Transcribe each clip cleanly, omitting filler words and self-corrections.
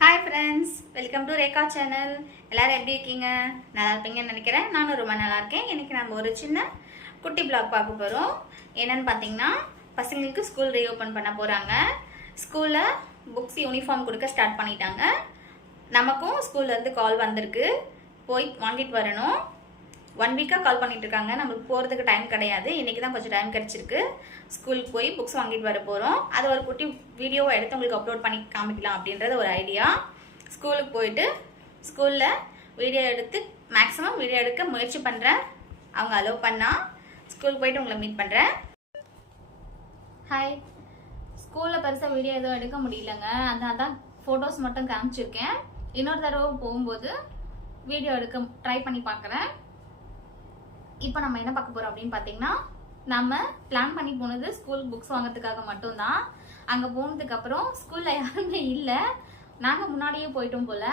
Hi friends, welcome to Rekha channel. எல்லோரும் எப்படி இருக்கீங்க? நல்லா இருப்பீங்கன்னு நினைக்கிறேன். நானும் ரொம்ப நல்லா இருக்கேன். இன்றைக்கி நம்ம ஒரு சின்ன குட்டி பிளாக் பார்க்க போகிறோம். என்னென்னு பார்த்தீங்கன்னா, பசங்களுக்கு ஸ்கூல் ரீஓப்பன் பண்ண போகிறாங்க. ஸ்கூலில் புக்ஸ் யூனிஃபார்ம் கொடுக்க ஸ்டார்ட் பண்ணிட்டாங்க. நமக்கும் ஸ்கூல்லேருந்து கால் வந்திருக்கு, போய் வாங்கிட்டு வரணும். 1 வீக்காக கால் பண்ணிட்டு இருக்காங்க. நம்மளுக்கு போகிறதுக்கு டைம் கிடையாது. இன்றைக்கி தான் கொஞ்சம் டைம் கிடச்சிருக்கு. ஸ்கூலுக்கு போய் புக்ஸ் வாங்கிட்டு வர போகிறோம். அதை ஒரு குட்டி வீடியோவை எடுத்து உங்களுக்கு அப்லோட் பண்ணி காமிக்கலாம் அப்படின்றது ஒரு ஐடியா. ஸ்கூலுக்கு போயிட்டு ஸ்கூலில் வீடியோ எடுத்து மேக்ஸிமம் வீடியோ எடுக்க முயற்சி பண்ணுறேன். அவங்க அலோவ் பண்ணால் ஸ்கூலுக்கு போயிட்டு உங்களை மீட் பண்ணுறேன். ஹாய். ஸ்கூலில் பெருசாக வீடியோ எதுவும் எடுக்க முடியலங்க. அதான் ஃபோட்டோஸ் மட்டும் காமிச்சிருக்கேன். இன்னொரு தடவை போகும்போது வீடியோ எடுக்க ட்ரை பண்ணி பார்க்குறேன். இப்போ நம்ம என்ன பார்க்க போகிறோம் அப்படின்னு பார்த்தீங்கன்னா, நம்ம பிளான் பண்ணி போனது ஸ்கூல் புக்ஸ் வாங்கிறதுக்காக மட்டும்தான். அங்கே போனதுக்கப்புறம் ஸ்கூலில் யாருமே இல்லை. நாங்கள் முன்னாடியே போயிட்டோம் போல்.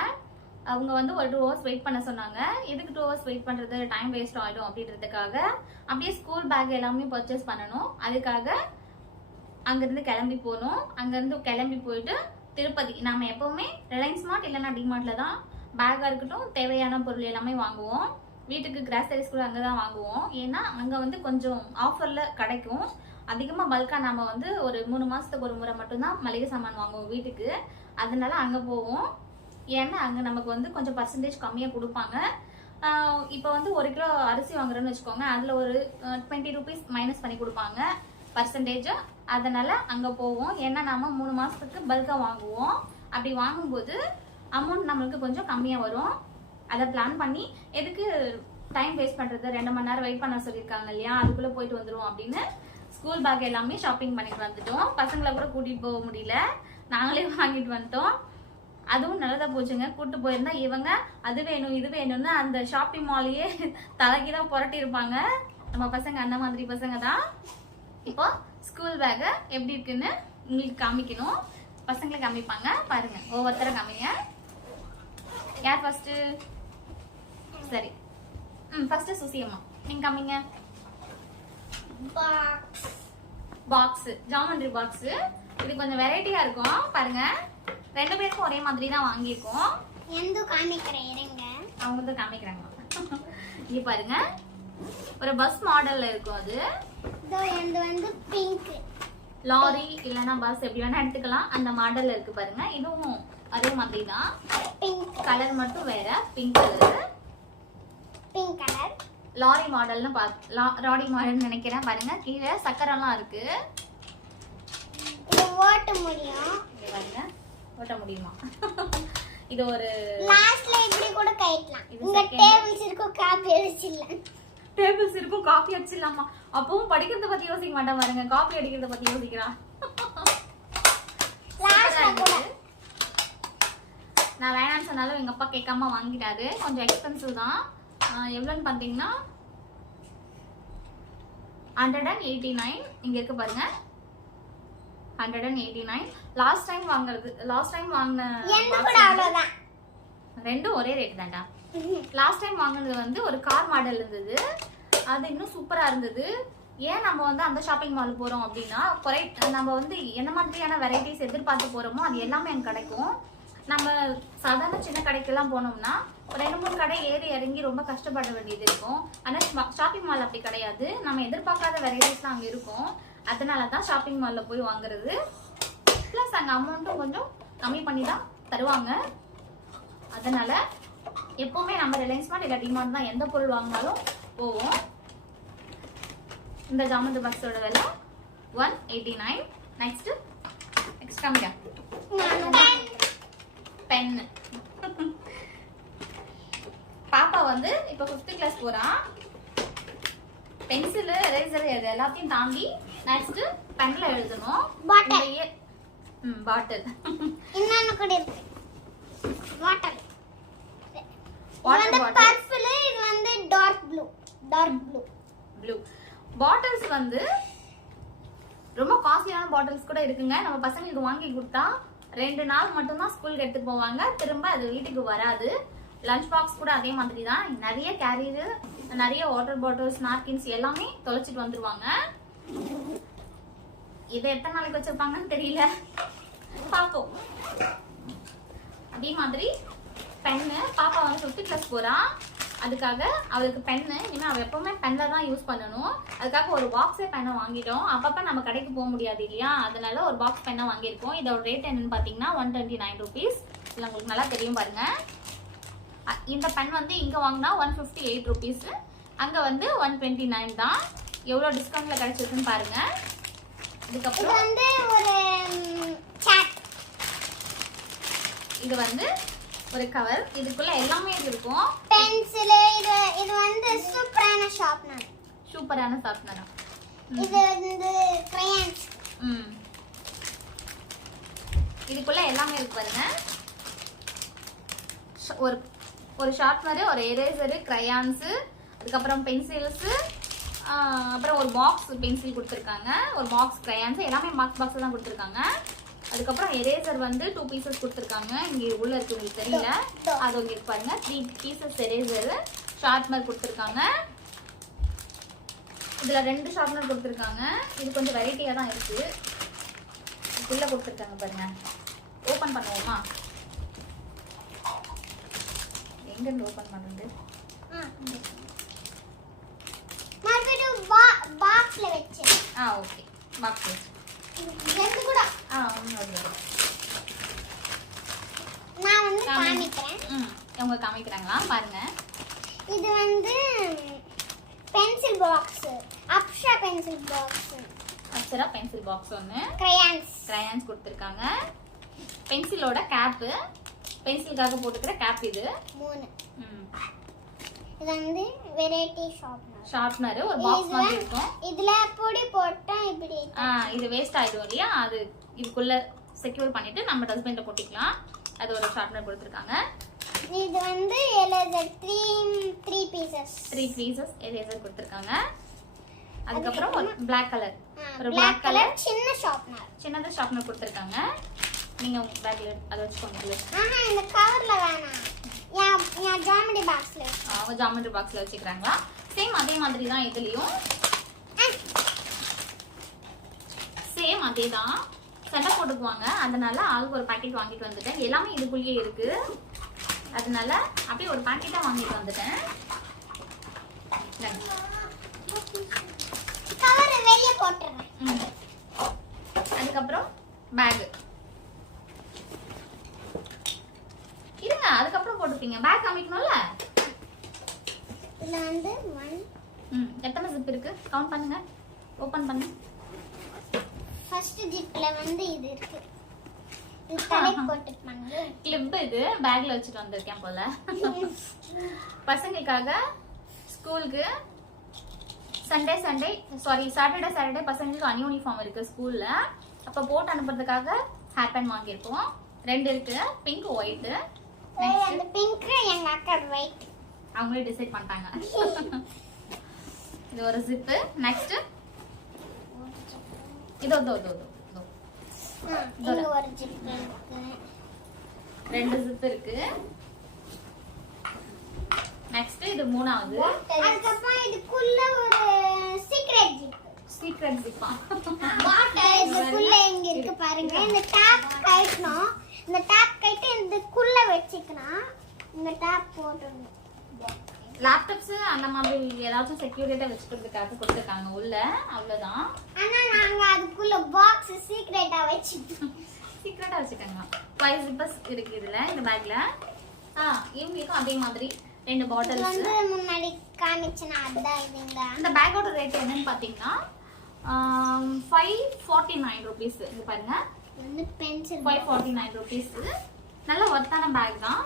அவங்க வந்து ஒரு 2 hours வெயிட் பண்ண சொன்னாங்க. எதுக்கு 2 hours வெயிட் பண்ணுறது, டைம் வேஸ்ட் ஆகிடும் அப்படின்றதுக்காக. அப்படியே ஸ்கூல் பேக் எல்லாமே பர்ச்சேஸ் பண்ணணும். அதுக்காக அங்கேருந்து கிளம்பி போகணும். அங்கேருந்து கிளம்பி போயிட்டு திருப்பதி. நம்ம எப்போவுமே ரிலையன்ஸ் மார்ட் இல்லைன்னா டிமார்ட்டில் தான் பேக்காக இருக்கட்டும் தேவையான பொருள் எல்லாமே வாங்குவோம். வீட்டுக்கு கிராசரிஸ் கூட அங்கே தான் வாங்குவோம். ஏன்னா அங்கே வந்து கொஞ்சம் ஆஃபரில் கிடைக்கும். அதிகமாக பல்காக நம்ம வந்து ஒரு 3 மாதத்துக்கு ஒரு முறை மட்டும்தான் மளிகை சாமான் வாங்குவோம் வீட்டுக்கு. அதனால அங்கே போவோம். ஏன்னா அங்கே நமக்கு வந்து கொஞ்சம் பர்சன்டேஜ் கம்மியாக கொடுப்பாங்க. இப்போ வந்து 1 கிலோ அரிசி வாங்குறோன்னு வச்சுக்கோங்க, அதில் ஒரு 20 rupees மைனஸ் பண்ணி கொடுப்பாங்க பர்சன்டேஜ். அதனால அங்கே போவோம். ஏன்னா நம்ம 3 மாதத்துக்கு பல்காக வாங்குவோம். அப்படி வாங்கும்போது அமௌண்ட் நம்மளுக்கு கொஞ்சம் கம்மியாக வரும். அதை பிளான் பண்ணி எதுக்கு டைம் வேஸ்ட் பண்ணுறது, 2 மணி நேரம் வெயிட் பண்ண சொல்லியிருக்காங்க இல்லையா, அதுக்குள்ளே போயிட்டு வந்துடுவோம் அப்படின்னு ஸ்கூல் பேக் எல்லாமே ஷாப்பிங் பண்ணிட்டு வந்துட்டோம். பசங்களை கூட கூட்டிகிட்டு போக முடியல, நாங்களே வாங்கிட்டு வந்துட்டோம். அதுவும் நல்லதாக போச்சுங்க. கூப்பிட்டு போயிருந்தா இவங்க அது வேணும் இது வேணும்னு அந்த ஷாப்பிங் மாலையே தலைக்கு தான் புரட்டி இருப்பாங்க. நம்ம பசங்க அந்த மாதிரி பசங்க தான். இப்போ ஸ்கூல் பேக்கை எப்படி இருக்குன்னு உங்களுக்கு காமிக்கணும். பசங்களை காமிப்பாங்க பாருங்க. ஒவ்வொருத்தரை காமிங்க. யார் ஃபர்ஸ்ட்டு? சரி, ஃபர்ஸ்ட் சுசியம்மா, நீங்க காமிங்க. Box, geometry box. இது கொஞ்சம் வெரைட்டியா இருக்கும் பாருங்க. 2 பேருக்கும் ஒரே மாதிரி தான் வாங்கியிருக்கோம். எந்த காமிக்கிறேன் இருங்க. அவங்க தான் காமிக்கிறாங்க. இங்க பாருங்க, ஒரு பஸ் மாடல்ல இருக்கும். அது இது வந்து பிங்க் லாரி இல்லனா பஸ் எப்படி வேணா எடுத்துக்கலாம். அந்த மாடல்ல இருக்கு பாருங்க. இதுவும் அதே மாதிரி தான். பிங்க் கலர் மட்டும் வேற. Pink colour. லாரி மாடல்னு லாரி மாடல்னு நினைக்கிறேன். பாருங்க, கீழே சக்கரெல்லாம் இருக்கு. இது ஓட்ட முடியும். இங்க பாருங்க, ஓட்ட முடியுமா? இது ஒரு லாஸ்ட்ல இப்படி கூட கைட்டலாம். இங்க டேபிள்ஸ் இருக்கும், காபி அடிச்சிடலாம். டேபிள்ஸ் இருக்கும், காபி அடிச்சிடலாமா? அப்பவும் படிக்கிறத பத்தி யோசிக்க மாட்டேன் பாருங்க, காபி அடிக்கிறத பத்தி யோசிக்கிறான். நான் வேணான்னு சொன்னாலும் எங்க அப்பா கேட்காம வாங்கிட்டாரு. கொஞ்சம் எக்ஸ்பென்சிவ் தான். எவ்வளோன்னு பார்த்தீங்கன்னா 189. இங்க இருக்கு பாருங்க, 189. லாஸ்ட் டைம் வாங்கின ரெண்டும் ஒரே ரேட் தான்டா. லாஸ்ட் டைம் வாங்கினது வந்து ஒரு கார் மாடல் இருந்தது. அது இன்னும் சூப்பரா இருந்தது. ஏன் நம்ம வந்து அந்த ஷாப்பிங் மால் போறோம் அப்படின்னா, நம்ம வந்து என்ன மாதிரியான வெரைட்டிஸ் எதிர்பார்த்து போறோமோ அது எல்லாமே அங்கே கிடைக்கும். நம்ம சாதாரண சின்ன கடைக்கெல்லாம் போனோம்னா 2-3 கடை ஏறி இறங்கி ரொம்ப கஷ்டப்பட வேண்டியது இருக்கும். ஆனால் ஷாப்பிங் மால் அப்படி கிடையாது. நம்ம எதிர்பார்க்காத வெரைட்டிஸ்லாம் அங்கே இருக்கும். அதனால தான் ஷாப்பிங் மாலில் போய் வாங்குறது. ப்ளஸ் அங்கே அமௌண்ட்டும் கொஞ்சம் கம்மி பண்ணி தான் தருவாங்க. அதனால எப்போவுமே நம்ம ரிலையன்ஸ் மார்ட் இல்லை டிமார்ட் தான் எந்த பொருள் வாங்கினாலும் போவோம். இந்த ஜாமெண்ட்ரி பாக்ஸோட விலை 189. நெக்ஸ்ட் கம்மியா பென். பாப்பா வந்து இப்போ 5th கிளாஸ் போறான். பென்சில், எரேசர் இது எல்லாத்தையும் தாண்டி நெக்ஸ்ட் பென்ல எழுதணும். பாட்டில் இன்னொன்னு கூட இருக்கு. Water purple. இது வந்து டார்க் ப்ளூ. பாட்டில்ஸ் வந்து ரொம்ப காஸ்ட்லியான பாட்டில்ஸ் கூட இருக்குங்க. நம்ம பசங்களுக்கு வாங்கி கொடுத்தா 2 நாள் மட்டும்தான் ஸ்கூலுக்கு எடுத்துட்டு போவாங்க. திரும்ப அது வீட்டுக்கு வராது. லஞ்ச் பாக்ஸ் கூட அதே மாதிரி தான். நிறைய கேரியர், நிறைய வாட்டர் பாட்டில்ஸ், நாப்கின்ஸ் எல்லாமே தொலைச்சிட்டு வந்துருவாங்க. இதை எத்தனை நாளைக்கு வச்சிருப்பாங்கன்னு தெரியல, பார்ப்போம். அதே மாதிரி பென்னு, பாப்பா வந்து 5th கிளாஸ் போறா, அதுக்காக அவளுக்கு பென்னு இனிமேல் அவள் எப்பவுமே பென்னில் தான் யூஸ் பண்ணணும். அதுக்காக ஒரு பாக்ஸே பெண்ணை வாங்கிட்டோம். அப்பப்போ நம்ம கடைக்கு போக முடியாது இல்லையா, அதனால ஒரு பாக்ஸ் பெண்ணை வாங்கியிருக்கோம். இதோட ரேட் என்னன்னு பார்த்தீங்கன்னா 129 rupees. இல்லை உங்களுக்கு நல்லா தெரியும் பாருங்க. இந்த பென் வந்து இங்கே வாங்கினா 158 rupees, அங்கே வந்து 129 தான். எவ்வளோ டிஸ்கவுண்ட்ல கிடைச்சிருக்குன்னு பாருங்க. இதுக்கப்புறம் வந்து ஒரு சாட், இது வந்து ஒரு கவர், இதுக்குள்ள எல்லாமே இருக்கும். பென்சில், இது வந்து சூப்பரான ஷார்ப்னர். சூப்பரான ஷார்ப்னரா? இது வந்து கிரையான்ஸ். இதுக்குள்ள எல்லாமே இருக்கு பாருங்க. ஒரு ஷார்ப்னர், ஒரு எரேசர், கிரையான்ஸ், அதுக்கப்புறம் பென்சில்ஸ், அப்புறம் ஒரு பாக்ஸ் பென்சில் கொடுத்துருக்காங்க, ஒரு பாக்ஸ் கிரையான்ஸ், எல்லாமே பாக்ஸ் தான் கொடுத்துருக்காங்க. அதுக்கப்புறம் எரேசர் வந்து 2 pieces கொடுத்துருக்காங்க. இங்கே உள்ள இருக்கு, உங்களுக்கு தெரியல, அது இங்கே பாருங்க. 3 pieces எரேசர். ஷார்ப்னர் கொடுத்துருக்காங்க. இதுல 2 ஷார்ப்னர் கொடுத்துருக்காங்க. இது கொஞ்சம் வெரைட்டியா தான் இருக்கு. இதுக்குள்ள கொடுத்துருக்காங்க பாருங்க. ஓபன் பண்ணுவோமா? எங்க இருந்து ஓபன் பண்றது? மறுபடியும் பாக்ஸ்ல வெச்சு. ஓகே, பாக்ஸ் வெச்சு. ரெண்டு கூட நான் வந்து காமிக்கிறேன். இவங்க காமிக்கிறாங்களா பாருங்க. இது வந்து pencil box, Apsara pencil box. Apsara pencil box ஒன்று. கிரையான்ஸ் கொடுத்துருக்காங்க. பென்சிலோட கேப்பு, பென்சிலுக்காக போட்டுக்கிற கேப் இது 3. இது வந்து வெரைட்டி ஷார்ப்னர். ஒரு பாக்ஸ் மாதிரி இருக்கும். இதுல பொடி போட்டா இப்படி இது வேஸ்ட் ஆயிடும் இல்லையா, அது இதுக்குள்ள செக்யூர் பண்ணிட்டு நம்ம டஸ்ட்பின்ல போட்டுக்கலாம். அது ஒரு ஷார்ப்னர் கொடுத்துருக்காங்க. இது வந்து எரேசர் 3 pieces எரேசர் கொடுத்துருக்காங்க. அதுக்கப்புறம் ஒரு Black கலர் சின்ன ஷார்ப்னர், சின்னதா ஷார்ப்னர் கொடுத்துருக்காங்க. நீங்க உங்க பேக்ல அதை வச்சுக்கோங்க. இந்த கவர்ல வேணாம், நான் ஜாமெட்ரி பாக்ஸ்ல. அவங்க ஜாமெட்ரி பாக்ஸ்ல வச்சுக்கிறாங்களா? சேம் அதே மாதிரி தான் இதுலயும். சேம் அதே தான், சண்டை போட்டுக்குவாங்க. அதனால ஆளுக்கு ஒரு பாக்கெட் வாங்கிட்டு வந்துட்டேன். எல்லாமே இதுக்குள்ளேயே இருக்கு, அதனால அப்படியே ஒரு பாக்கெட்டா வாங்கிட்டு வந்துட்டேன். கவர் வெளிய போட்டுறேன். அதுக்கப்புறம் பேக் இருங்க, அதுக்கப்புறம் போட்டுப்பீங்க. பேக் காமிக்கணும்ல. இதுல வந்து எத்தனை ஜிப் இருக்கு கவுண்ட் பண்ணுங்க. ஓபன் பண்ணு. ஃபர்ஸ்ட் ஜிப்ல வந்து இது இருக்கு. இது தலை போட்டுப்பாங்க. கிளிப் இது பேக்ல வச்சிட்டு வந்திருக்கேன் போல. பசங்களுக்காக ஸ்கூலுக்கு சாட்டர்டே பசங்களுக்கு அன்யூனிஃபார்ம் இருக்கு ஸ்கூல்ல. அப்ப போட்டு அனுப்புறதுக்காக ஹேர் பேண்ட் வாங்கியிருக்கோம். 2 இருக்கு, பிங்க் ஒயிட். அந்த பிங்க் எங்க அக்கா ஒயிட். அவங்களே டிசைட் பண்ணிட்டாங்க. இது ஒரு ஜிப். நெக்ஸ்ட் இதோ இங்க ஒரு ஜிப் இருக்கு. 2 ஜிப் இருக்கு. நெக்ஸ்ட் இது 3வது. அதுக்கப்புறம் இதுக்குள்ள ஒரு சீக்ரெட் ஜிப்பா. வாட்டர் இதுக்குள்ள எங்க இருக்கு பாருங்க. இந்த டாப் கட்டணும். இந்த டாப் கட்டி இதுக்குள்ள வெச்சிக்கணும். இந்த டாப் போடணும். லேப்டாப்ஸ் அந்த மாதிரி ஏதாச்சும் செக்யூரிட்டா வச்சுக்கிறதுக்காக கொடுத்துருக்காங்க உள்ள, அவ்வளவுதான். ஆனா நாங்க அதுக்குள்ள பாக்ஸ் சீக்ரெட்டா வச்சிட்டோம். சீக்ரெட்டா வச்சுட்டாங்க. 5 ஜிப்பஸ் இருக்கு இதுல, இந்த பேக்ல. இவங்களுக்கும் அதே மாதிரி 2 பாட்டில்ஸ். வந்து முன்னாடி காமிச்சனா அதான் இதுங்க. இந்த பேக்கோட ரேட் என்னன்னு பாத்தீங்கன்னா 549 rupees. இங்க பாருங்க, வந்து பென்சில் 549 rupees. நல்ல ஒர்த்தான பேக் தான்.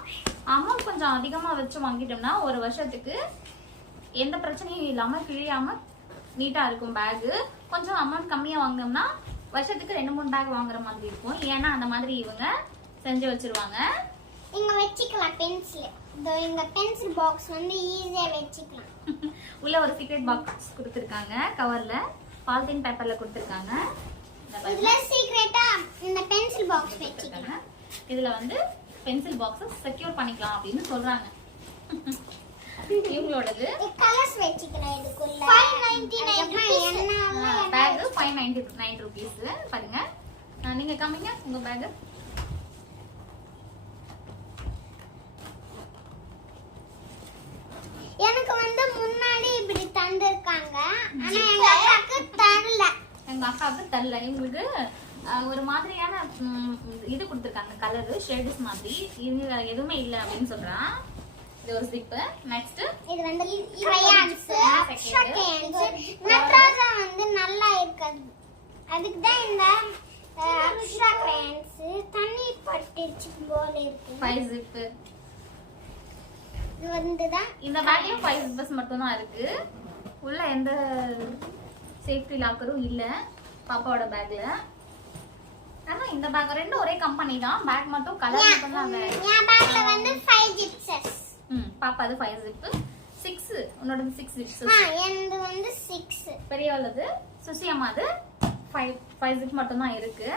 அமௌண்ட் கொஞ்சம் அதிகமா வச்சு வாங்கிட்டோம்னா ஒரு வருஷத்துக்கு எந்த பிரச்சனையும் இல்லாம கிழியாம நீட்டா இருக்கும் பேக். கொஞ்சம் அமௌண்ட் கம்மியா வாங்கினோம்னா வருஷத்துக்கு 2-3 பேக் வாங்குற மாதிரி இருக்கும். ஏன்னா அந்த மாதிரி இவங்க செஞ்சு வச்சிருவாங்க. இங்க வெச்சிக்கலாம் பென்சில். இந்த பென்சில் பாக்ஸ் வந்து ஈஸியா வெச்சிக்கலாம். உள்ள ஒரு சீக்ரெட் பாக்ஸ் கொடுத்திருக்காங்க. கவர்ல பாலிதீன் பேப்பர்ல கொடுத்திருக்காங்க. இதுல சீக்ரெட்டா இந்த பென்சில் பாக்ஸ் வெச்சிக்கலாம். இதுல வந்து பென்சில் பாக்ஸ் செக்யூர் பண்ணிக்கலாம் அப்படின்னு சொல்றாங்க. இவங்களோடது கலர்ஸ் வெச்சிக்கலாம். இதுக்குள்ள 599 பேக் 599 rupees. பாருங்க, நீங்க காமிங்க உங்க பேக். எனக்கு வந்து முன்னாடி இப்படி தந்திருக்காங்க ஆனா எங்க அக்காக்கு தரல. எங்க அக்காவுக்கு தரல. இவங்களுக்கு ஒரு மாதிரியான இது கொடுத்துருக்காங்க, கலரு ஷேட்ஸ் மாதிரி. இது எதுவுமே இல்லை அப்படின்னு சொல்றான். இது ஒரு ஜிப்பு. நெக்ஸ்ட் இது வந்து crayons, extra crayons. நட்ராஜா வந்து நல்லா இருக்காது, அதுக்கு தான் இந்த extra crayons. தண்ணி பட்டுச்சு போல இருக்கு. 5 ஜிப்பு. இது வந்து தான் இந்த பேக்லயும் 5 ஜிப்ஸ் மட்டும் தான் இருக்கு. உள்ள எந்த சேஃப்டி லாக்கரும் இல்ல பாப்பாவோட பேக்ல. ஆனா இந்த பேக் ரெண்டும் ஒரே கம்பெனி தான். பேக் மட்டும் கலர் மட்டும் தான் வேற. என் பேக்ல வந்து 5 ஜிப்ஸ். பாப்பா அது 5 ஜிப். 6 உன்னோடது 6 ஜிப்ஸ். என்னது வந்து 6. பெரியவளது சுசியம்மாது 5 ஜிப் மட்டும் தான் இருக்கு.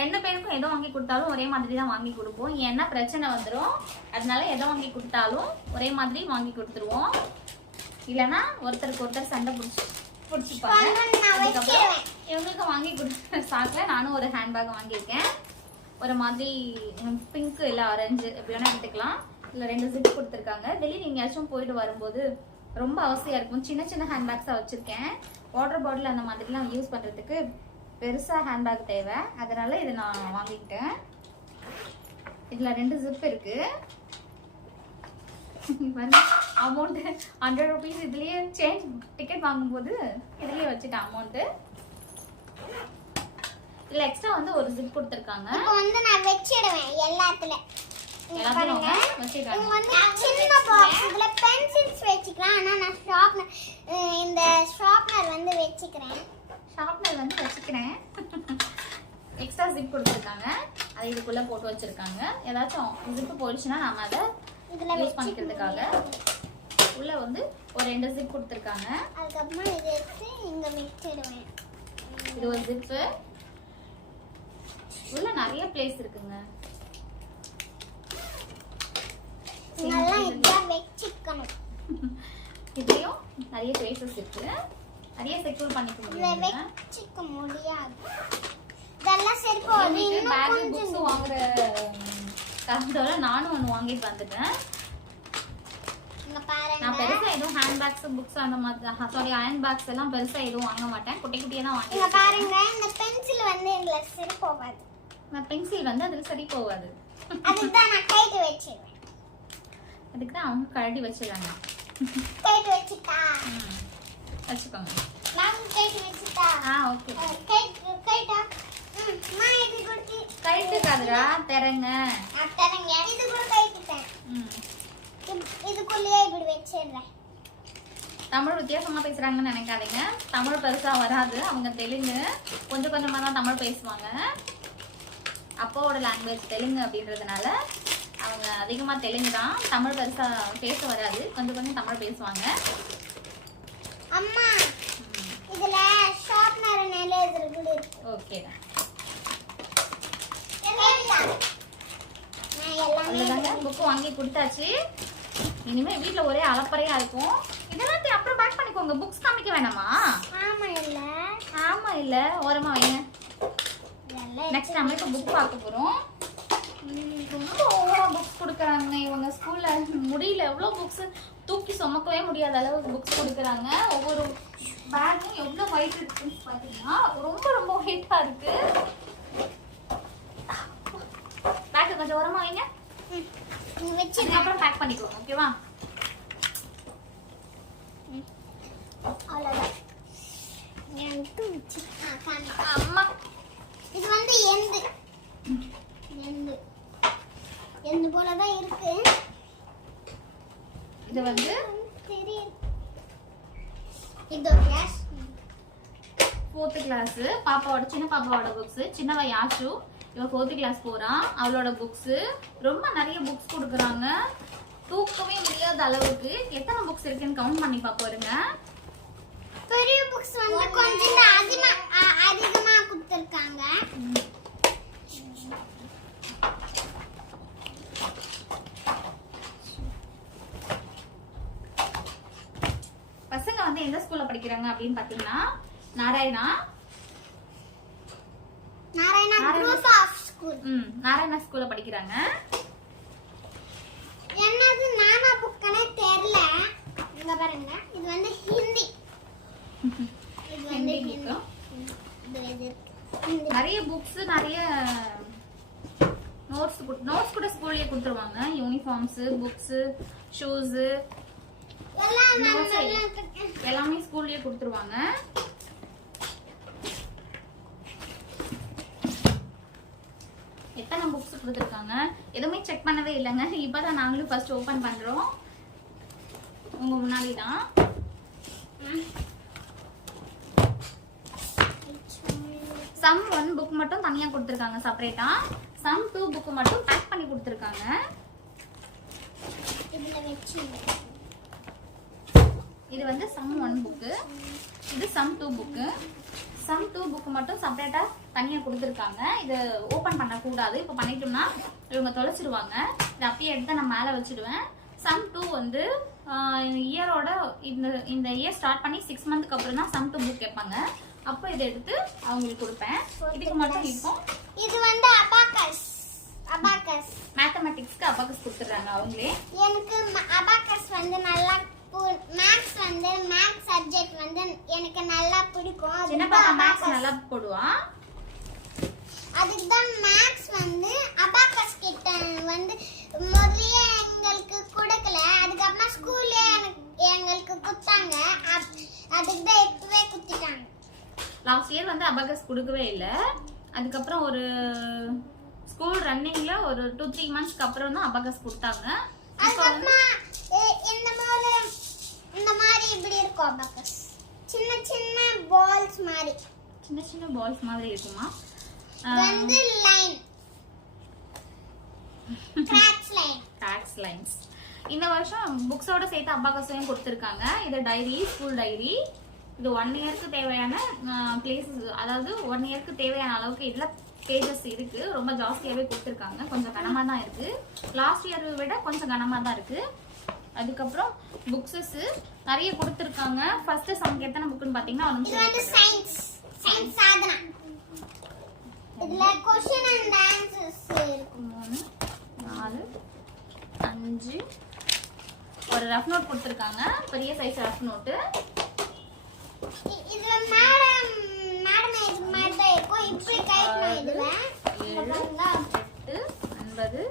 ரெண்டு பேருக்கும் எதோ வாங்கி கொடுத்தாலும் ஒரே மாதிரி தான் வாங்கி கொடுப்போம். ஏன்னா பிரச்சனை வந்துடும், அதனால எதோ வாங்கி கொடுத்தாலும் ஒரே மாதிரி வாங்கி கொடுத்துருவோம். இல்லைன்னா ஒருத்தருக்கு ஒருத்தர் சண்டை பிடிச்சிப்பாங்க. அதுக்கப்புறம் இவங்களுக்கு வாங்கி கொடுத்த ஸ்டாக்ல நானும் ஒரு ஹேண்ட்பேக் வாங்கியிருக்கேன். ஒரு மாதிரி பிங்க் இல்லை ஆரஞ்சு எப்படி வேணா எடுத்துக்கலாம். இல்லை 2 ஜிப் கொடுத்துருக்காங்க. வெளியே எங்கேயாச்சும் போயிட்டு வரும்போது ரொம்ப அவசியம் இருக்கும். சின்ன சின்ன ஹேண்ட்பேக்ஸாக வச்சுருக்கேன். வாட்டர் பாட்டில் அந்த மாதிரிலாம் யூஸ் பண்ணுறதுக்கு பெருசா ஹேண்ட்பேக் தேவை, அதனால இதை நான் வாங்கிக்கிட்டேன். இதுல 2 ஜிப் இருக்கு. அமௌண்ட் 100 rupees இதுலயே சேஞ்ச் டிக்கெட் வாங்கும்போது இதுலயே வச்சுட்டேன் அமௌண்ட். இதுல எக்ஸ்ட்ரா வந்து ஒரு ஜிப் கொடுத்துருக்காங்க. இப்போ வந்து நான் வெச்சிடுவேன் எல்லாத்துலயும் வச்சிருக்காங்க. வந்து சின்ன பாக்ஸ், இதுல பென்சில்ஸ் வச்சுக்கலாம். ஆனா நான் ஷார்ப்னர், இந்த ஷார்ப்னர் வந்து வச்சுக்கிறேன். ஷார்ப்னர் வந்து வச்சுக்கிறேன். எக்ஸ்ட்ரா ஜிப் கொடுத்துருக்காங்க, அதை இதுக்குள்ள போட்டு வச்சிருக்காங்க. ஏதாச்சும் ஜிப்பு போயிடுச்சுன்னா நாம அதை இதுல யூஸ் பண்ணிக்கிறதுக்காக உள்ள வந்து ஒரு 2 ஜிப் கொடுத்துருக்காங்க. அதுக்கப்புறமா இதை எடுத்து இங்க வச்சிடுவேன். இது ஒரு ஜிப்பு. உள்ள நிறைய பிளேஸ் இருக்குங்க. நல்லா இதா வச்சுக்கணும். இதுலயும் நிறைய பிளேசஸ் இருக்கு. நிறைய செக்யூர் பண்ணிக்க முடியும். வச்சுக்க முடியாது. இதெல்லாம் சரி போகுது. இன்னும் பேக் கொஞ்சம் புக்ஸ் வாங்குற காரணத்தால நானும் ஒன்னு வாங்கிட்டு வந்துட்டேன். இங்க பாருங்க. நான் பெருசா எதுவும் ஹேண்ட் பேக்ஸ் புக்ஸ் அந்த மாதிரி சாரி அயர்ன் பேக்ஸ் எல்லாம் பெருசா எதுவும் வாங்க மாட்டேன். குட்டி குட்டியா தான் இங்க வாங்குவேன். பாருங்க, இந்த பென்சில் வந்து இதுல சரி போகாது. நான் பென்சில் வந்து அதுல சரி போகாது. அதுக்கு தான் நான் கைட்டு வச்சிடுவேன். அதுக்கு தான் அவங்க கழட்டி வச்சிடறாங்க. கைட்டு வச்சிட்டா வச்சுக்கோங்க. நான் கைட்டு வச்சிட்டா. ஓகே. கைட்டா. நான் இது குட்டி கைட்டுக்காதரா தெரங்க. அட்டறங்க. இது கூட கைட்டுட்டேன். இதுக்குள்ளேயே இப்படி வச்சிடுறேன். தமிழ் வித்தியாசமா பேசுறாங்கன்னு நினைக்காதீங்க. தமிழ் பெருசா வராது. அவங்க தெலுங்கு. கொஞ்சம் கொஞ்சமா தான் தமிழ் பேசுவாங்க. அப்பாவோட லாங்குவேஜ் தெலுங்கு அப்படின்றதுனால அவங்க அதிகமா தெலுங்கு தான். தமிழ் பெருசா பேச வராது. கொஞ்சம் கொஞ்சம் தமிழ் பேசுவாங்க. அம்மா இதுல ஷார்ப்னர் எரேசர் கூட இருக்கு. ஓகே. எல்லாமே புக் வாங்கி கொடுத்தாச்சு. இனிமே வீட்ல ஒரே அலப்பறையா இருக்கும். இதெல்லாம் அப்புறம் பேக் பண்ணிக்கோங்க. புக்ஸ் காமிக்க வேணாமா? ஆமா இல்ல ஓரமா வைங்க. நெக்ஸ்ட் நம்ம இப்ப புக் பார்க்க போறோம். ரொம்ப ஓவரா புக்ஸ் கொடுக்குறாங்க இவங்க ஸ்கூல்ல. முடியல, எவ்வளவு புக்ஸ் தூக்கி சுமக்கவே முடியாத அளவுக்கு புக்ஸ் கொடுக்குறாங்க. ஒவ்வொரு பேக்கும் எவ்வளவு வெயிட் இருக்குன்னு பாத்தீங்கன்னா ரொம்ப ரொம்ப வெயிட்டா இருக்கு. பேக் கொஞ்சம் ஓரமா வைங்க. அப்புறம் பேக் பண்ணிக்கோங்க. ஓகேவா? அம்மா இது வந்து எந்த போலதான் இருக்கு. இது வந்து இது கிளாஸ் 4th கிளாஸ் பாப்பாவோட சின்ன பாப்பாவோட புக்ஸ். சின்னவ யாஷு, இவ 4th கிளாஸ் போறான். அவளோட புக்ஸ் ரொம்ப நிறைய புக்ஸ் கொடுக்குறாங்க. தூக்கவே முடியாத அளவுக்கு. எத்தனை புக்ஸ் இருக்குன்னு கவுண்ட் பண்ணி பாப்போருங்க. பெரிய புக்ஸ் வந்து கொஞ்சம் அதிகமா கொடுத்திருக்காங்க. பசங்க வந்து எந்த ஸ்கூல்ல படிக்கிறாங்க அப்படின்னு பாத்தீங்கன்னா Narayana group of school. Narayana ஸ்கூல்ல படிக்கிறாங்க. என்னது நானா புக்கனே தெரியல. இங்க பாருங்க இது வந்து ஹிந்தி. இது வந்து ஹிந்தி ஹிந்தி. book. இது இது ஹிந்தி. நிறைய புக்ஸ் நிறைய நோட்ஸ் கூட ஸ்கூல்லயே கொடுத்துருவாங்க. யூனிஃபார்ம்ஸ், புக்ஸ், ஷூஸ் எல்லாம் notes நல்லா இருக்கு. எல்லாமே ஸ்கூல்லயே கொடுத்துருவாங்க. எத்தனை புக்ஸ் கொடுத்துருக்காங்க எதுவுமே செக் பண்ணவே இல்லைங்க. இப்பதான் நாங்களும் ஃபர்ஸ்ட் ஓபன் பண்றோம் உங்க முன்னாடி தான். சம் 1 புக் மட்டும் தனியா கொடுத்துருக்காங்க செப்பரேட்டா. சம் 2 புக் மட்டும் பேக் பண்ணி கொடுத்துருக்காங்க. இதுல வெச்சு இது வந்து சம் 1 புக்கு, இது சம் 2 புக்கு. சம் 2 புக் மட்டும் செப்பரேட்டா தனியா கொடுத்துருக்காங்க. இது ஓபன் பண்ண கூடாது. இப்போ பண்ணிட்டோம்னா இவங்க தொலைச்சிடுவாங்க. இதை அப்படியே எடுத்து நான் மேலே வச்சிடுவேன். சம் 2 வந்து இயரோட இந்த இயர் ஸ்டார்ட் பண்ணி 6 மந்த்க்கு அப்புறம் தான் சம் 2 புக் கேட்பாங்க. அப்போ இதை எடுத்து அவங்களுக்கு கொடுப்பேன். இதுக்கு மட்டும் இப்போ இது வந்து அபாகஸ். மேத்தமெட்டிக்ஸ்க்கு அபாகஸ் கொடுத்துறாங்க அவங்களே. எனக்கு அபாகஸ் வந்து நல்லா மேத்ஸ் வந்து மேத்ஸ் சப்ஜெக்ட் வந்து எனக்கு நல்லா பிடிக்கும். சின்ன பாப்பா மேத்ஸ் நல்லா போடுவா. அதுக்கு தான் மேத்ஸ் வந்து அபாகஸ் கிட்ட வந்து முதல்லயே எங்களுக்கு கொடுக்கல. அதுக்கப்புறமா ஸ்கூல்ல எங்களுக்கு கொடுத்தாங்க. அதுக்கு தான் இப்பவே குத்திட்டாங்க. லாஸ்ட் இயர் வந்து அபாகஸ் கொடுக்கவே இல்லை. அதுக்கப்புறம் ஒரு ஸ்கூல் ரன்னிங்ல ஒரு 2-3 மந்த்ஸ்க்கு அப்புறம் தான் அபாகஸ் கொடுத்தாங்க. அதுக்கப்புறமா இந்த மாதிரி இப்படி இருக்கும் அபாகஸ். சின்ன சின்ன பால்ஸ் மாதிரி. சின்ன சின்ன பால்ஸ் மாதிரி இருக்குமா? வந்து லைன் ட்ராக்ஸ் லைன்ஸ். இந்த வருஷம் புக்ஸோட சேர்த்து அபாகஸையும் கொடுத்துருக்காங்க. இது டைரி, ஸ்கூல் டைரி. இது 1 இயருக்கு தேவையான பிளேசஸ், அதாவது 1 இயருக்கு தேவையான அளவுக்கு இதுல பேஜஸ் இருக்கு. ரொம்ப ஜாஸ்தியாவே கொடுத்துருக்காங்க. கொஞ்சம் கனமா தான் இருக்கு. லாஸ்ட் இயரை விட கொஞ்சம் கனமா தான் இருக்கு. அதுக்கப்புறம் புக்ஸஸ் நிறைய கொடுத்துருக்காங்க. ஃபர்ஸ்ட் சம்க்கு எத்தனை புக்னு பாத்தீங்கன்னா இது வந்து சயின்ஸ் சாதனா. இதுல क्वेश्चन அண்ட் ஆன்சர்ஸ் இருக்கு. 3, 4, 5 ஒரு ரஃப் நோட் கொடுத்துருக்காங்க. பெரிய சைஸ் ரஃப் நோட்டு. இதுல மேடம் இது மாதிரி தான் இருக்கும். இப்படி கைட்ணும். இதுல 7, 8, 9,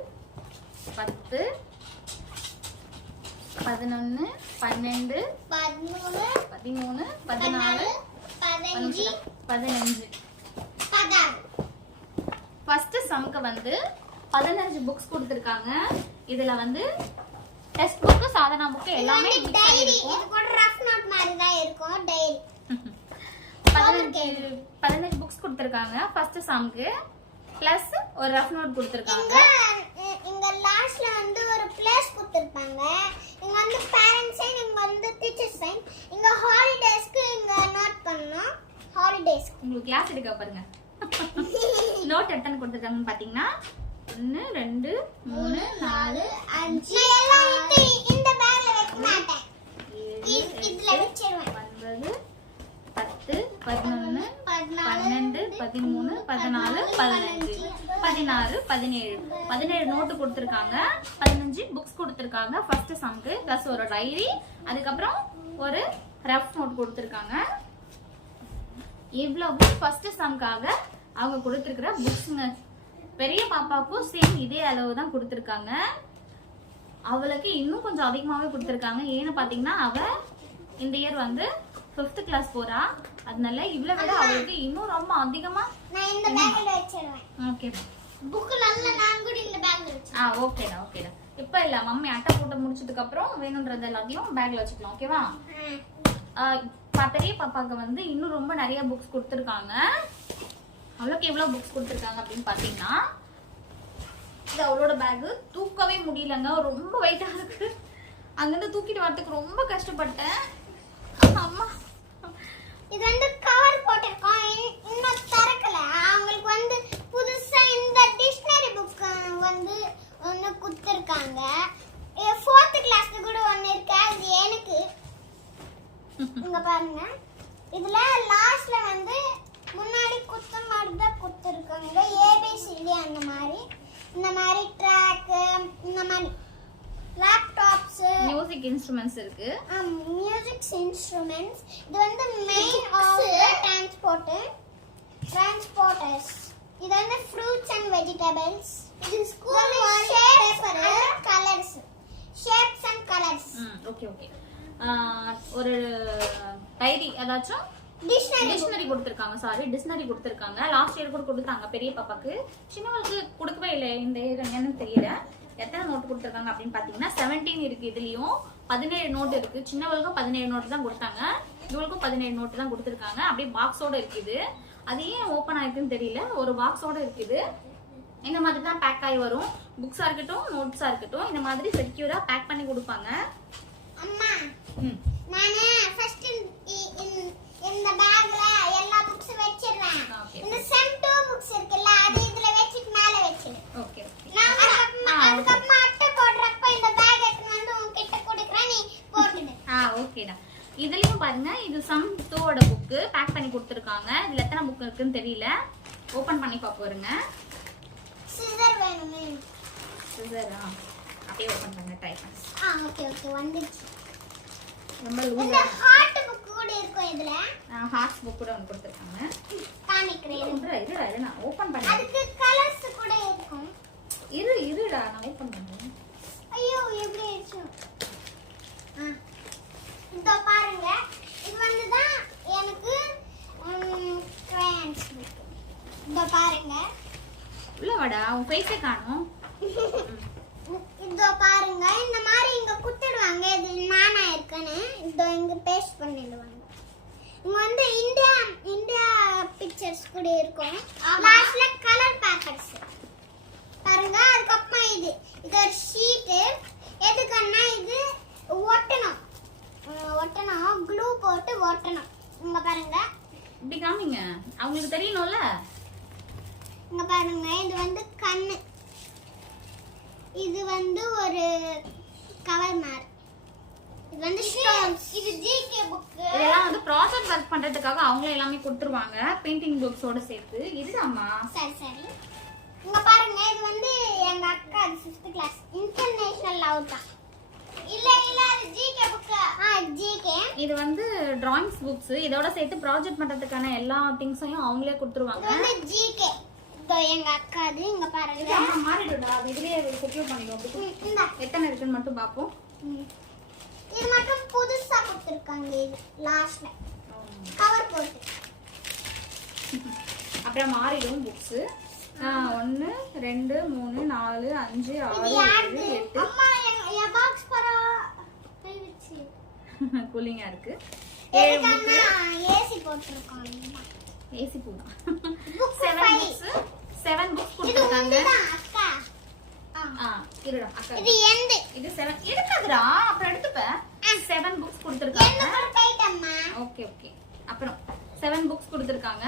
10, 11, 12, 13, 13, 14, 15, 15. 16. ஃபர்ஸ்ட் சம்க்கு வந்து 15 புக்ஸ் கொடுத்துருக்காங்க. இதுல வந்து டெக்ஸ்ட் புக், சாதனா புக் எல்லாமே mix ஆகி டைரி. இருக்கும். இது கூட ரஃப் நோட் மாதிரி தான் இருக்கும். டைரி 15 புக்ஸ் கொடுத்துருக்காங்க ஃபர்ஸ்ட் சம்க்கு. பிளஸ் ஒரு ரஃப் நோட் கொடுத்துருக்காங்க. இங்க லாஸ்ட்ல வந்து ஒரு பிளேஸ் கொடுத்திருப்பாங்க. இங்க வந்து பேரண்ட்ஸ் சைன், இங்க வந்து டீச்சர்ஸ் சைன். இங்க ஹாலிடேஸ்க்கு இங்க நோட் பண்ணனும். ஹாலிடேஸ் உங்களுக்கு கிளாஸ் எடுக்க பாருங்க. நோட் எத்தனை கொடுத்துருக்காங்கன்னு பாத்தீங்கன்னா 1, 2, 3, 4, 5. நான் எல்லாம் எடுத்து இந்த பேக்ல வைக்க மாட்டேன். 7, இதுல வச்சிருவேன். 9, 10, 11, 12, 13, 14, 15, 16, 17. 17 நோட்டு கொடுத்துருக்காங்க. 15 புக்ஸ் கொடுத்துருக்காங்க ஃபர்ஸ்ட் சம்க்கு. பிளஸ் ஒரு டைரி, அதுக்கப்புறம் ஒரு ரஃப் நோட் கொடுத்துருக்காங்க. இவ்வளவு ஃபர்ஸ்ட் சம்காக அவங்க கொடுத்துருக்கிற புக்ஸ்ங்க. பெரிய பாப்பாவுக்கும் சேம் இதே அளவு தான் கொடுத்துருக்காங்க. அவளுக்கு இன்னும் கொஞ்சம் அதிகமாவே கொடுத்துருக்காங்க. ஏன்னு பாத்தீங்கன்னா அவ இந்த இயர் வந்து 5th கிளாஸ் போறா. அதனால இவ்வளவு விட அவளுக்கு இன்னும் ரொம்ப அதிகமா. நான் இந்த பேக்ல வச்சிருவேன். ஓகே புக் நல்லா நான் கூட இந்த பேக்ல வச்சிருவேன். ஓகேடா. இப்ப இல்ல மம்மி அட்டை போட்டு முடிச்சதுக்கு அப்புறம் வேணும்ன்றது எல்லாத்தையும் பேக்ல வச்சுக்கலாம். ஓகேவா? பெரிய பாப்பாக்கு வந்து இன்னும் ரொம்ப நிறைய புக்ஸ் கொடுத்துருக்காங்க. அவளுக்கு எவ்வளவு புக்ஸ் கொடுத்துருக்காங்க அப்படின்னு பாத்தீங்கன்னா, இது அவளோட பேக். தூக்கவே முடியலங்க, ரொம்ப வெயிட்டா இருக்கு. அங்கிருந்து தூக்கிட்டு வரதுக்கு ரொம்ப கஷ்டப்பட்டேன். அம்மா இது வந்து கவர் போட்டிருக்கோம். இன்னும் திறக்கல. அவங்களுக்கு வந்து புதுசா இந்த டிக்ஷனரி புக் வந்து ஒன்னு கொடுத்திருக்காங்க. 4th கிளாஸ்ல கூட ஒன்னு இருக்கு. அது எனக்கு இங்க பாருங்க. இதுல லாஸ்ட்ல வந்து முன்னாடி குத்து மாதிரி தான் கொடுத்திருக்காங்க. ஏபிசிடி அந்த மாதிரி, இந்த மாதிரி ட்ராக், இந்த மாதிரி லேப்டாப்ஸ், மியூசிக் இன்ஸ்ட்ருமெண்ட்ஸ் இருக்கு. Music instruments. இது வந்து மெயின் ஆஃப் டிரான்ஸ்போர்ட்டர்ஸ். இது வந்து ஃப்ரூட்ஸ் அண்ட் வெஜிடபிள்ஸ். இது school paper colours shapes and colours. Okay okay. ஒரு டைரி அதாச்சும் டிக்ஷனரி கொடுத்துருக்காங்க. டிக்ஷனரி கொடுத்துருக்காங்க. லாஸ்ட் இயர் கூட கொடுத்தாங்க பெரிய பாப்பாக்கு. சின்னவளுக்கு கொடுக்கவே இல்லை. இந்த இயர் என்னன்னு தெரியல. எத்தனை நோட்டு கொடுத்துருக்காங்க அப்படின்னு பாத்தீங்கன்னா 17 இருக்கு. இதுலயும் 17 நோட்டு இருக்கு. சின்னவளுக்கும் 17 நோட்டு தான் கொடுத்தாங்க. இவளுக்கும் 17 நோட்டு தான் கொடுத்துருக்காங்க. அப்படியே பாக்ஸோட இருக்குது. அது ஏன் ஓப்பன் ஆயிருக்குன்னு தெரியல. ஒரு பாக்ஸோட இருக்குது. இந்த மாதிரி தான் பேக் ஆகி வரும். புக்ஸா இருக்கட்டும் நோட்ஸா இருக்கட்டும் இந்த மாதிரி செக்யூரா பேக் பண்ணி கொடுப்பாங்க. அம்மா நானே ஃபர்ஸ்ட் இந்த பேக்ல எல்லா புக்ஸ் வெச்சிடுறேன். இந்த செம் 2 புக்ஸ் இருக்குல்ல அது இதுல வெச்சிட்டு மேல வெச்சிடு. ஓகே. அதுக்கு அம்மா அட்டை போடுறப்ப இந்த பேக் எடுத்து வந்து உன்கிட்ட கொடுக்கறேன் நீ போடுடு. ஓகேடா. இதுலயும் பாருங்க இது சம் 2 ஓட புக் பேக் பண்ணி கொடுத்திருக்காங்க. இதுல எத்தனை புக் இருக்குன்னு தெரியல. ஓபன் பண்ணி பாப்போங்க. சிசர் வேணுமே. சிசரா? அப்படியே ஓபன் பண்ண ட்ரை பண்ணு. ஓகே ஓகே வந்துச்சு. ரொம்ப இந்த லூசா ஹார்ட் புக் கூட இருக்கும் இதுல. ஹார்ட் புக் கூட வந்து கொடுத்திருக்காங்க. காமிக்கிறேன். இருடா நான் ஓபன் பண்ணேன். அதுக்கு கலர்ஸ் கூட இருக்கும். இருடா நான் ஓபன் பண்றேன். ஐயோ எப்படி இருக்கு. இதோ பாருங்க. இது வந்து தான் எனக்கு crayons புக். இதோ பாருங்க. உள்ள வாடா உன் ஃபேஸே காணோம். இதோ பாருங்க இந்த மாதிரி இங்க குத்திடுவாங்க. இது நானா இருக்கேன்னு இதோ இங்க பேஸ்ட் பண்ணிடுவாங்க. இங்க வந்து இந்தியா பிக்சர்ஸ் கூட இருக்கும். லாஸ்ட்ல கலர் பேப்பர்ஸ் பாருங்க. அதுக்கப்புறம் இது ஒரு ஷீட். எதுக்குன்னா இது ஒட்டணும் க்ளூ போட்டு ஒட்டணும். இங்க பாருங்க. இப்படி காமிங்க அவங்களுக்கு தெரியணும்ல. இங்க பாருங்க இது வந்து கண்ணு. இது வந்து ஒரு கவர் மாதிரி. இது வந்து ஸ்டோன்ஸ். இது ஜிகே புக். இதெல்லாம் வந்து ப்ராஜெக்ட் வர்க் பண்றதுக்காக அவங்களே எல்லாமே கொடுத்துருவாங்க பெயிண்டிங் புக்ஸோட சேர்த்து. இதுதாம்மா. சரி. இங்க பாருங்க இது வந்து எங்க அக்கா 5th கிளாஸ் இன்டர்நேஷனல் லவ் தான். இல்ல அது ஜிகே புக். ஜிகே. இது வந்து டிராயிங்ஸ் புக்ஸ். இதோட சேர்த்து ப்ராஜெக்ட் பண்றதுக்கான எல்லா திங்ஸையும் அவங்களே கொடுத்துருவாங்க. இது வந்து ஜிகே. இதோ எங்க அக்கா அது. இங்க பாருங்க. அம்மா மாறிடுடா. அது இதுலயே செக்யூர் பண்ணிடுவோம். இந்த எத்தனை இருக்குன்னு மட்டும் பாப்போம். இது மட்டும் புதுசா கொடுத்திருக்காங்க. இது லாஸ்ட்ல கவர் போட்டு. அப்புறம் மாறிடும் புக்ஸ். 1 2 3 4 5 6 7 8. அம்மா என் பாக்ஸ் பரா கைவிச்சு கூலிங்கா இருக்கு. ஏசி போட்டுருக்காங்க. ஏசி போடா. 7 புக்ஸ் இது கொடுத்திருக்காங்க. அக்கா. இருடா அக்கா. இது எந்த இது 7 எடுக்காதடா. அப்புறம் எடுத்துப்ப. 7 புக்ஸ் கொடுத்திருக்காங்க. என்ன போய்ட்டம்மா. ஓகே. அப்புறம் 7 புக்ஸ் கொடுத்திருக்காங்க.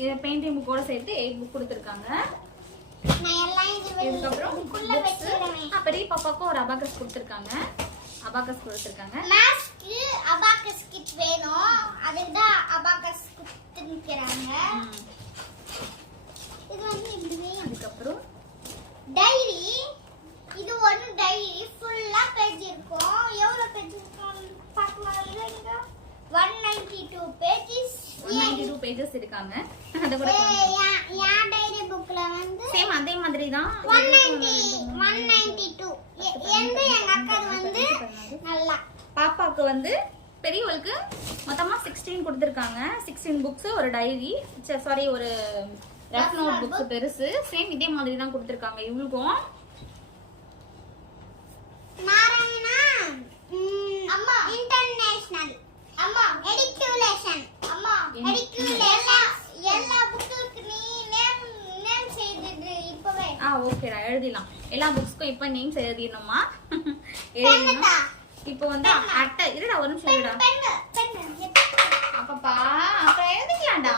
இது பெயிண்டிங் புக்கோட சேர்த்து 8 புக் கொடுத்திருக்காங்க. நான் எல்லாம் இதுக்கப்புறம் இதுக்குள்ள வெச்சிடுறேன். பெரிய பாப்பாக்கு ஒரு அபாகஸ் கொடுத்திருக்காங்க. மேத்ஸ்க்கு அபாகஸ் கிட் வேணும். அதுதான் அபாகஸ் கொடுத்திருக்காங்க. இது வந்து இப்படியே. அதுக்கப்புறம் டைரி. இது ஒரு டைரி ஃபுல்லா பேஜ் இருக்கும். எவ்வளவு பேஜ் இருக்கும் பார்க்கலாம். இல்லங்க 192 பேஜஸ். 192 பேजेस இருக்காங்க. அத கூட யா டைரி புக்ல வந்து சேம் அதே மாதிரி தான் 192. எங்க அக்கா வந்து நல்லா. பாப்பாக்கு வந்து பெரியவளுக்கு மொத்தமா 16 கொடுத்திருக்காங்க. 16 புக்ஸ் ஒரு டைரி ஒரு ரஃப் நோட் புக்ஸ் பெருசு. சேம் இதே மாதிரி தான் கொடுத்திருக்காங்க இவளுக்கும். நாராயணா அம்மா இன்டர்நேஷனல். அம்மா எடிகுலேஷன். அம்மா எடிகுலேஷன். எல்லா புக்குக்கு நீ நேம் செய்து இப்பவே. ஓகேடா எழுதிடலாம். எல்லா புக்ஸ்க்கும் இப்ப நேம்ஸ் எழுதிடணுமா? எழுதணும். இப்போ வந்து அட்டை இருடா ஒரு நிமிஷம் இருடா. அப்பப்பா அப்புறம் எழுதிக்கலாம்டா.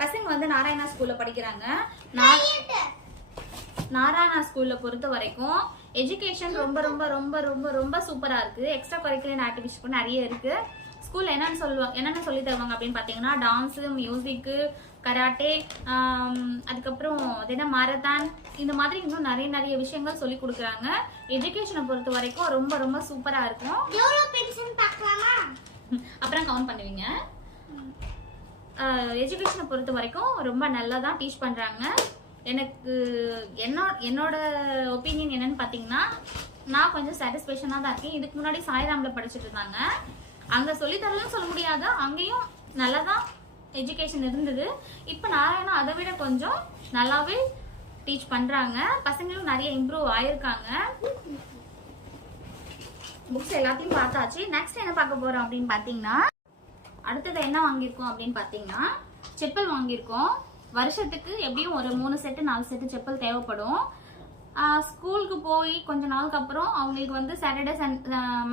பசங்க வந்து நாராயணா ஸ்கூல்ல படிக்கிறாங்க. நாராயணா ஸ்கூல்ல பொறுத்த வரைக்கும் எஜுகேஷன் ரொம்ப ரொம்ப ரொம்ப ரொம்ப ரொம்ப சூப்பரா இருக்கு. எக்ஸ்ட்ரா கரிக்குலர் ஆக்டிவிட்டிஸ் கூட நிறைய இருக்கு. ஸ்கூல்ல என்னென்ன சொல்லி தருவாங்க அப்படின்னு பாத்தீங்கன்னா டான்ஸ், மியூசிக், கராட்டே, அதுக்கப்புறம் அது என்ன மாரத்தான், இந்த மாதிரி இன்னும் நிறைய விஷயங்கள் சொல்லி கொடுக்குறாங்க. எஜுகேஷனை பொறுத்த வரைக்கும் ரொம்ப ரொம்ப சூப்பரா இருக்கும். அப்புறம் கவுண்ட் பண்ணுவீங்க. எஜுகேஷனை பொறுத்த வரைக்கும் ரொம்ப நல்லா தான் டீச் பண்றாங்க. எனக்கு என்னோட ஒப்பீனியன் என்னன்னு பாத்தீங்கன்னா நான் கொஞ்சம் சாட்டிஸ்ஃபேக்ஷனா தான் இருக்கேன். இதுக்கு முன்னாடி சாய்ராம்ல படிச்சுட்டு இருந்தாங்க. அங்க சொல்லி தரலன்னு சொல்ல முடியாது, அங்கேயும் நல்லா தான் எஜுகேஷன் இருந்தது. இப்போ நாராயணா அதை விட கொஞ்சம் நல்லாவே டீச் பண்றாங்க. பசங்களும் நிறைய இம்ப்ரூவ் ஆயிருக்காங்க. புக்ஸ் எல்லாத்தையும் பார்த்தாச்சு. நெக்ஸ்ட் என்ன பார்க்க போறோம் அப்படின்னு பாத்தீங்கன்னா அடுத்தது என்ன வாங்கியிருக்கோம் அப்படின்னு பாத்தீங்கன்னா செப்பல் வாங்கியிருக்கோம். வருஷத்துக்கு எப்படியும் ஒரு 3 செட்டு 4 செட்டு செப்பல் தேவைப்படும். ஸ்கூலுக்கு போய் கொஞ்ச நாளுக்கு அப்புறம் அவங்களுக்கு வந்து சாட்டர்டே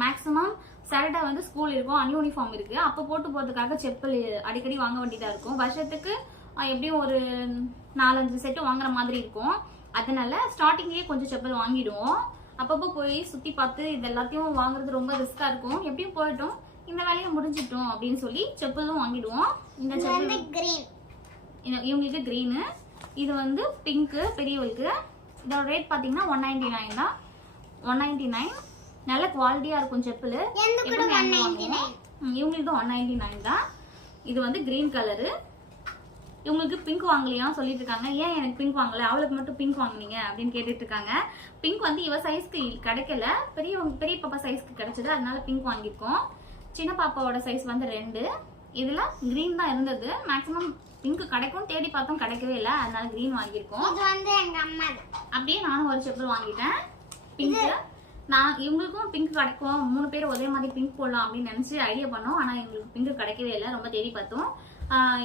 மேக்ஸிமம் சாட்டர்டே வந்து ஸ்கூல் இருக்கும், அன்யூனிஃபார்ம் இருக்கு. அப்போ போட்டு போறதுக்காக செப்பல் அடிக்கடி வாங்க வேண்டியதா இருக்கும். வருஷத்துக்கு எப்படியும் ஒரு 4-5 செட்டு வாங்குற மாதிரி இருக்கும். அதனால ஸ்டார்டிங்லேயே கொஞ்சம் செப்பல் வாங்கிடுவோம். அப்பப்போ போய் சுத்தி பார்த்து இது எல்லாத்தையும் வாங்குறது ரொம்ப ரிஸ்கா இருக்கும். எப்படியும் போயிட்டோம், இந்த வேலையை முடிஞ்சிட்டோம் அப்படின்னு சொல்லி செப்பலும் வாங்கிடுவோம். இந்த செப்பல் கிரீன், இவங்களுக்கு கிரீனு, இது வந்து பிங்க்கு பெரியவங்களுக்கு. இதோட ரேட் பாத்தீங்கன்னா 199 தான். 199 நல்ல குவாலிட்டியா இருக்கும் செப்பல். இவங்களுக்கு 199 தான். இது வந்து கிரீன் கலரு. இவங்களுக்கு பிங்க் வாங்கலையா சொல்லிட்டு இருக்காங்க. ஏன் எனக்கு பிங்க் வாங்கல, அவளுக்கு மட்டும் பிங்க் வாங்கினீங்க அப்படின்னு கேட்டுட்டு இருக்காங்க. பிங்க் வந்து இவ சைஸ்க்கு கிடைக்கல, பெரிய பாப்பா சைஸ்க்கு கிடைச்சது, அதனால பிங்க் வாங்கியிருக்கோம். சின்ன பாப்பாவோட சைஸ் வந்து 2. இதுல கிரீன் தான் இருந்தது. மேக்ஸிமம் பிங்க் கிடைக்கும் தேடி பார்த்தோம், கிடைக்கவே இல்லை, அதனால கிரீன் வாங்கியிருக்கோம். அப்படியே நானும் ஒரு செப்பல் வாங்கிட்டேன் பிங்க். இவங்களுக்கும் பிங்க் கிடைக்கும், 3 பேர் ஒரே மாதிரி பிங்க் போடலாம் அப்படின்னு நினைச்சு ஐடியா பண்ணோம். ஆனா எங்களுக்கு பிங்க் கிடைக்கவே இல்லை, ரொம்ப தேடி பார்த்தோம்.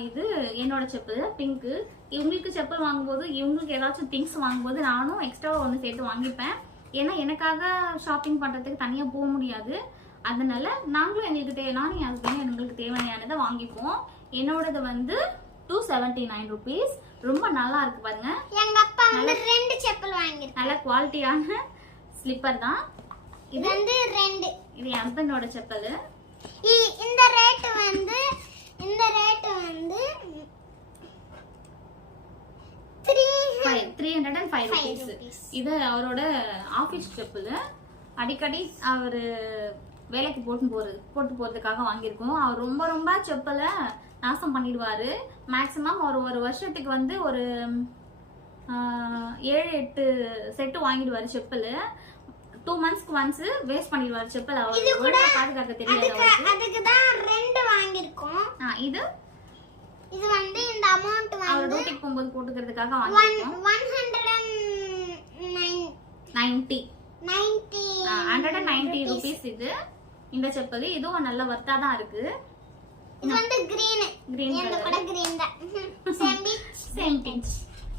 இது என்னோட செப்பல் பிங்க். இவங்களுக்கு செப்பல் வாங்கும்போது இவங்களுக்கு ஏதாச்சும் திங்ஸ் வாங்கும்போது நானும் எக்ஸ்ட்ரா ஒன்று சேர்த்து வாங்கிப்பேன். ஏன்னா எனக்காக ஷாப்பிங் பண்றதுக்கு தனியா போக முடியாது. அதனால நாங்களும் நானும் என் ஹஸ்பண்டும் எங்களுக்கு தேவையானதை வாங்கிப்போம். என்னோடது வந்து 279 rupees. ரொம்ப நல்லா இருக்கு பாருங்க. எங்க அப்பா வந்து 2 செப்பல் வாங்கிருக்காங்க. நல்ல குவாலிட்டியான ஸ்லிப்பர் தான். இது வந்து 2. இது என் ஹஸ்பண்டோட செப்பல். இந்த ரேட் வந்து 305 rupees. இது அவரோட ஆபீஸ் செப்பல். அடிக்கடி அவரு வேலைக்கு போட்டு போறதுக்காக வாங்கியிருக்கோம். அவர் ரொம்ப ரொம்ப செப்பலை நாசம் பண்ணிடுவாரு. மேக்சிமம் அவர் ஒரு வருஷத்துக்கு வந்து ஒரு 7-8 செட்டு வாங்கிடுவாரு செப்பல். 2 monthsக்கு ஒன்ஸ் வேஸ்ட் பண்ணிடுவாரு செப்பல். அவர் பாதுகாக்க தெரியாது. அதுக்கு தான் 2 வாங்கிருக்கோம். இது வந்து இந்த அமௌண்ட் வந்து அவர் டியூட்டிக்கு போகும்போது போட்டுக்கிறதுக்காக வாங்கிருக்கோம். 190 rupees இது. இந்த செப்பல் இதுவும் நல்ல வர்த்தா தான் இருக்கு. இது வந்து கிரீன் கூட கிரீன் தான். Same pinch.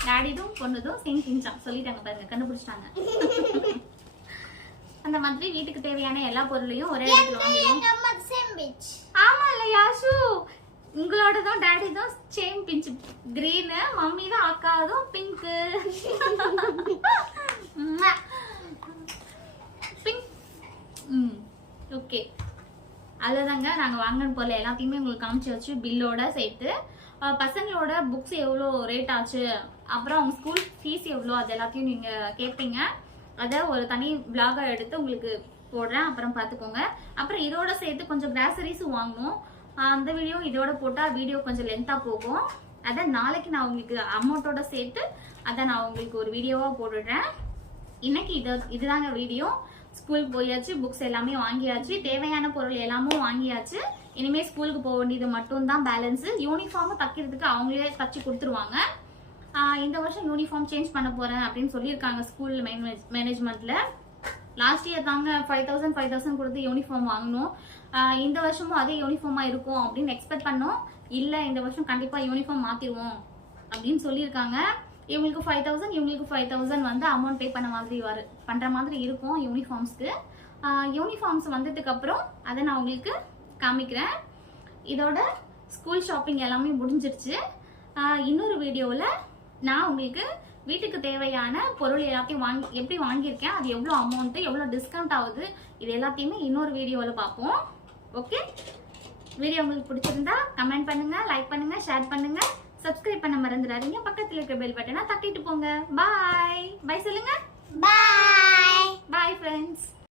டாடிதும் பொண்ணுதும் சேம் பிஞ்சா சொல்லிட்டாங்க பாருங்க, கண்டுபிடிச்சிட்டாங்க. அந்த மாதிரி வீட்டுக்கு தேவையான எல்லா பொருளையும் ஒரே இடத்துல வாங்கிடுவோம். ஆமா இல்ல Yash, உங்களோடதும் டாடிதும் same pinch green, mummy தான் அக்காதும் பிங்க். ஓகே, அதுதாங்க நாங்க வாங்கின பொருள் எல்லாத்தையுமே உங்களுக்கு காமிச்சு வச்சு பில்லோட சேர்த்து பசங்களோட புக்ஸ் எவ்வளோ ரேட் ஆச்சு, அப்புறம் அவங்க ஸ்கூல் ஃபீஸ் எவ்வளோ, அது எல்லாத்தையும் நீங்க கேட்பீங்க. அதை ஒரு தனி பிளாகா எடுத்து உங்களுக்கு போடுறேன், அப்புறம் பார்த்துக்கோங்க. அப்புறம் இதோட சேர்த்து கொஞ்சம் கிராசரிஸும் வாங்கணும். அந்த வீடியோ இதோட போட்டால் வீடியோ கொஞ்சம் லென்த்தாக போகும். அதை நாளைக்கு நான் உங்களுக்கு அமௌண்ட்டோட சேர்த்து அதை நான் உங்களுக்கு ஒரு வீடியோவாக போட்டுடுறேன். இன்னைக்கு இதுதாங்க வீடியோ. ஸ்கூலுக்கு போயாச்சு, புக்ஸ் எல்லாமே வாங்கியாச்சு, தேவையான பொருள் எல்லாமும் வாங்கியாச்சு. இனிமே ஸ்கூலுக்கு போக வேண்டியது மட்டும் தான் பேலன்ஸ். யூனிஃபார்ம் தைக்கிறதுக்கு அவங்களே தச்சு கொடுத்துருவாங்க. இந்த வருஷம் யூனிஃபார்ம் சேஞ்ச் பண்ண போறேன் அப்படின்னு சொல்லியிருக்காங்க ஸ்கூல் மேனேஜ்மெண்ட்ல. லாஸ்ட் இயர் தாங்க 5000 கொடுத்து யூனிஃபார்ம் வாங்கணும். இந்த வருஷமும் அதே யூனிஃபார்மா இருக்கும் அப்படின்னு எக்ஸ்பெக்ட் பண்ணோம். இல்ல இந்த வருஷம் கண்டிப்பா யூனிஃபார்ம் மாத்திடுவோம் அப்படின்னு சொல்லியிருக்காங்க. இவங்களுக்கு 5000, இவங்களுக்கு 5000 வந்து அமௌண்ட் பே பண்ற மாதிரி இருக்கும் யூனிஃபார்ம்ஸ்க்கு. யூனிஃபார்ம்ஸ் வந்ததுக்கு அப்புறம் அதை நான் உங்களுக்கு காமிக்கிறேன். இதோட ஸ்கூல் ஷாப்பிங் எல்லாமே முடிஞ்சிருச்சு. இன்னொரு வீடியோவில் நான் உங்களுக்கு வீட்டுக்கு தேவையான பொருள் எல்லாத்தையும் எப்படி வாங்கியிருக்கேன், அது எவ்வளோ அமௌண்ட்டு, எவ்வளோ டிஸ்கவுண்ட் ஆகுது, இது எல்லாத்தையுமே இன்னொரு வீடியோவில் பார்ப்போம். ஓகே, வீடியோ உங்களுக்கு பிடிச்சிருந்தா கமெண்ட் பண்ணுங்க, லைக் பண்ணுங்க, ஷேர் பண்ணுங்க, சப்ஸ்கிரைப் பண்ண மறந்துடாதீங்க. பக்கத்துல இருக்க பெல் பட்டனை தட்டிட்டு போங்க. பாய் பாய் சொல்லுங்க.